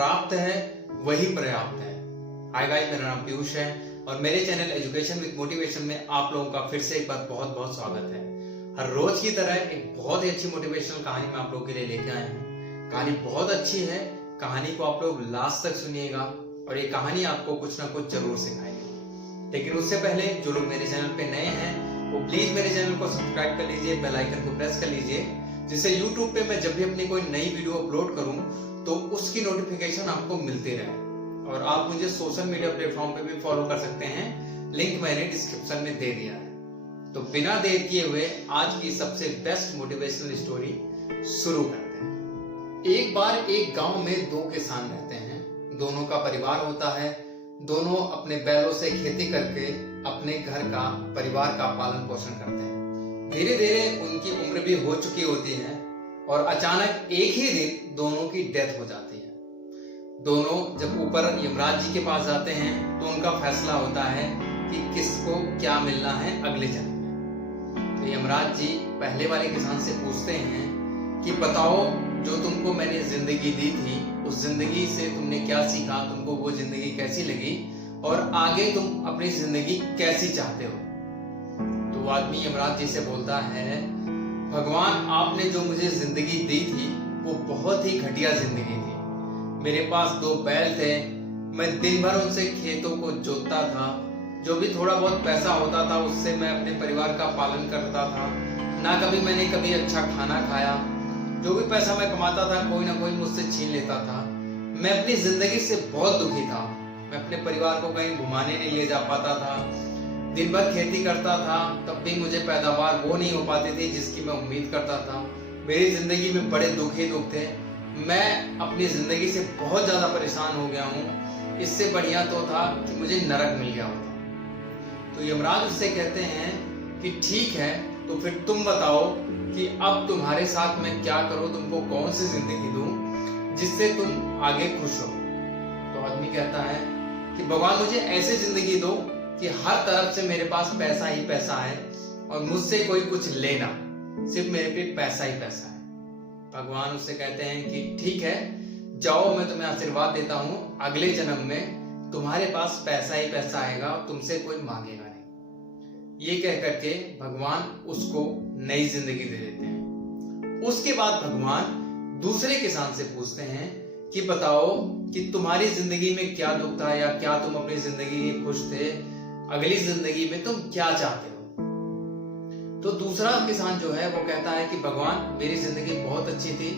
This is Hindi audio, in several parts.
प्राप्त है वही पर्याप्त है। हाय गाइस, मेरा नाम पीयूष है और मेरे चैनल एजुकेशन विद मोटिवेशन में आप लोगों का फिर से एक बार बहुत बहुत स्वागत है। हर रोज की तरह एक बहुत ही अच्छी मोटिवेशनल कहानी मैं आप लोगों के लिए लेके आया हूँ। कहानी बहुत अच्छी है, कहानी को आप लोग लास्ट तक सुनिएगा और ये कहानी आपको कुछ ना कुछ जरूर सिखाएगी। लेकिन उससे पहले जो लोग मेरे चैनल पे नए हैं वो प्लीज मेरे चैनल को सब्सक्राइब कर लीजिए, बेल आइकन को प्रेस कर लीजिए, जिससे YouTube पे मैं जब भी अपनी कोई नई वीडियो अपलोड करूं तो उसकी नोटिफिकेशन आपको मिलती रहे। और आप मुझे सोशल मीडिया प्लेटफॉर्म पे भी फॉलो कर सकते हैं, लिंक मैंने डिस्क्रिप्शन में दे दिया है। तो बिना देर किए हुए आज की सबसे बेस्ट मोटिवेशनल स्टोरी शुरू करते हैं। एक बार एक गांव में दो किसान रहते हैं। दोनों का परिवार होता है। दोनों अपने बैलों से खेती करके अपने घर का परिवार का पालन पोषण करते हैं। धीरे धीरे उनकी उम्र भी हो चुकी होती है और अचानक एक ही दिन दोनों की डेथ हो जाती है। दोनों जब ऊपर यमराज जी के पास जाते हैं तो उनका फैसला होता है कि किसको क्या मिलना है अगले जन्म में। तो यमराज जी पहले वाले किसान से पूछते हैं कि बताओ, जो तुमको मैंने जिंदगी दी थी उस जिंदगी से तुमने क्या सीखा, तुमको वो जिंदगी कैसी लगी और आगे तुम अपनी जिंदगी कैसी चाहते हो। तो वो आदमी यमराज जी से बोलता है, भगवान आपने जो मुझे जिंदगी दी थी वो बहुत ही घटिया जिंदगी थी। मेरे पास दो बैल थे, मैं दिन भर उनसे खेतों को जोतता था। जो भी थोड़ा बहुत पैसा होता था उससे मैं अपने परिवार का पालन करता था। ना कभी मैंने कभी अच्छा खाना खाया। जो भी पैसा मैं कमाता था कोई ना कोई मुझसे छीन लेता था। मैं अपनी जिंदगी से बहुत दुखी था। मैं अपने परिवार को कहीं घुमाने नहीं ले जा पाता था। दिन भर खेती करता था तब भी मुझे पैदावार वो नहीं हो पाती थी जिसकी मैं उम्मीद करता था। मेरी जिंदगी में बड़े दुख ही दुख थे। मैं अपनी जिंदगी से बहुत ज्यादा परेशान हो गया हूँ। इससे बढ़िया तो था कि मुझे नरक मिल गया होता। तो यमराज उससे कहते हैं कि ठीक है, तो फिर तुम बताओ कि अब तुम्हारे साथ मैं क्या करूं, तुमको कौन सी जिंदगी दूं जिससे तुम आगे खुश हो। तो आदमी कहता है कि भगवान मुझे ऐसी जिंदगी दो कि हर तरफ से मेरे पास पैसा ही पैसा है और मुझसे कोई कुछ लेना, सिर्फ मेरे पे पैसा ही पैसा है। भगवान उससे कहते हैं कि ठीक है, जाओ, मैं तुम्हें आशीर्वाद देता हूं, अगले जन्म में तुम्हारे पास पैसा ही पैसा आएगा और तुमसे कोई मांगेगा नहीं। ये कह करके भगवान उसको नई जिंदगी दे देते हैं। उसके बाद भगवान दूसरे किसान से पूछते हैं कि बताओ कि तुम्हारी जिंदगी में क्या दुख था या क्या तुम अपनी जिंदगी में खुश थे, अगली जिंदगी में तुम क्या चाहते हो। तो दूसरा किसान जो है वो कहता है कि भगवान मेरी जिंदगी बहुत अच्छी थी,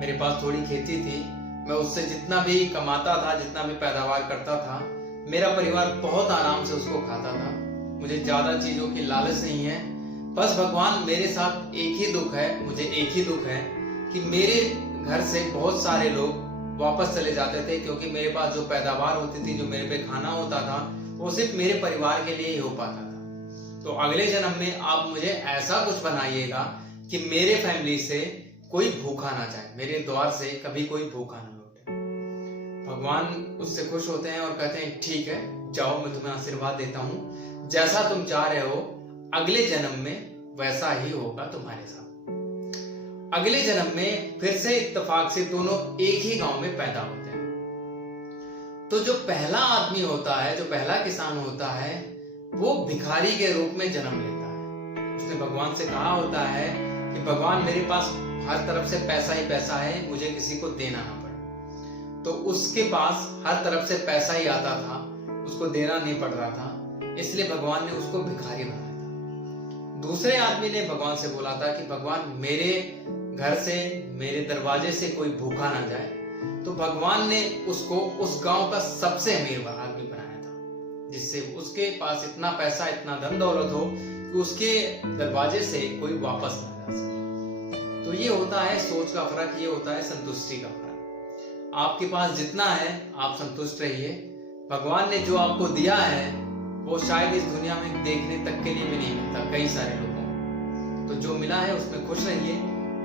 मेरे पास थोड़ी खेती थी, मैं उससे जितना भी कमाता था, जितना भी पैदावार करता था, मेरा परिवार बहुत आराम से उसको खाता था। मुझे ज्यादा चीजों की लालच नहीं है। बस भगवान मेरे साथ एक ही दुख है, मुझे एक ही दुख है कि मेरे घर से बहुत सारे लोग वापस चले जाते थे, क्योंकि मेरे पास जो पैदावार होती थी, जो मेरे पे खाना होता था, वो सिर्फ मेरे परिवार के लिए ही हो पाता था। तो अगले जन्म में आप मुझे ऐसा कुछ बनाइएगा कि मेरे फैमिली से कोई भूखा ना जाए, मेरे द्वार से कभी कोई भूखा ना लौटे। भगवान उससे खुश होते हैं और कहते हैं ठीक है, जाओ, मैं तुम्हें आशीर्वाद देता हूं, जैसा तुम चाह रहे हो अगले जन्म में वैसा ही होगा तुम्हारे साथ। अगले जन्म में फिर से इत्तेफाक से दोनों एक ही गांव में पैदा होते हैं। तो जो पहला आदमी होता है, जो पहला किसान होता है, वो भिखारी के रूप में जन्म लेता है। उसने भगवान से कहा होता है कि भगवान मेरे पास हर तरफ से पैसा ही पैसा है, मुझे किसी को देना ना पड़े। तो उसके पास हर तरफ से पैसा ही आता था, उसको देना नहीं पड़ रहा था, इसलिए भगवान ने उसको भिखारी बनाया था। दूसरे आदमी ने भगवान से बोला था कि भगवान मेरे घर से, मेरे दरवाजे से कोई भूखा ना जाए। तो भगवान ने उसको उस गांव का सबसे अमीर आदमी बनाया था, जिससे उसके पास इतना पैसा, इतना धन दौलत हो कि उसके दरवाजे से कोई वापस ना जा सके। तो ये होता है सोच का फर्क, ये होता है संतुष्टि का फर्क। आपके पास जितना है आप संतुष्ट रहिए। भगवान ने जो आपको दिया है वो शायद इस दुनिया में देखने तक के लिए भी नहीं मिलता कई सारे लोगों को। तो जो मिला है उसमें खुश रहिए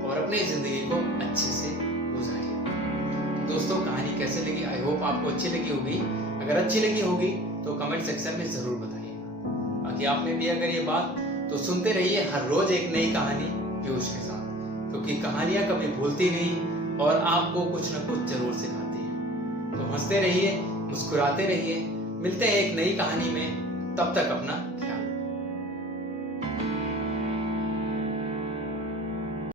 और अपनी जिंदगी को अच्छे से गुजारिए। दोस्तों, कहानी कैसे लगी? आई होप आपको अच्छी लगी होगी। अगर अच्छी लगी होगी तो कमेंट सेक्शन में जरूर बताइएगा। बाकी आपने भी अगर ये बात तो सुनते रहिए हर रोज एक नई कहानी पीयूष के साथ, क्योंकि कहानियां कभी भूलती नहीं और आपको कुछ न कुछ जरूर सिखाती है। हंसते रहिए, मुस्कुराते रहिए। मिलते हैं एक नई कहानी में, तब तक अपना